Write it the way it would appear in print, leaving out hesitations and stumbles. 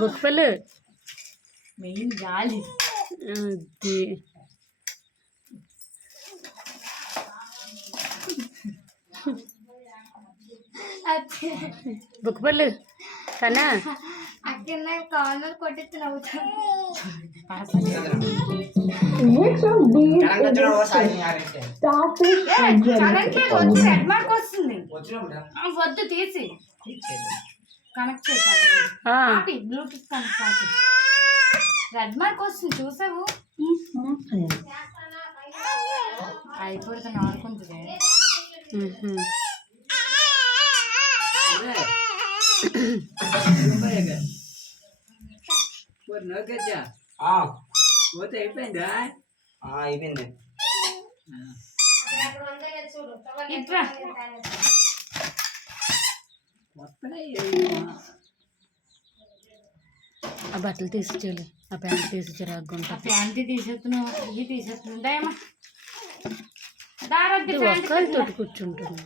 బొక్కలు మెయిన్ గాలి అది బుక్కపల్లి కన్నా అక్కడ కాళ్ళు కొట్టి నవ్వుతాను. వద్దు తీసి కనెక్ట్ చేయాలి. బ్లూటూత్ కనెక్ట్ రెడ్ మార్క్ వస్తుంది చూసావు. అయిపోతుంది ఆడుకుంటుంది. అయిపోయిందా? అయిపోయింది. ఆ బట్టలు తీసిచ్చేయాలి. ఆ ప్యాంట్ తీసిచ్చారు. ఆ గుంట ప్యాంట్ తీసేస్తున్నావు, ఇవి తీసేస్తున్నావు. ఒక్కరు తోటి కూర్చుంటుంది.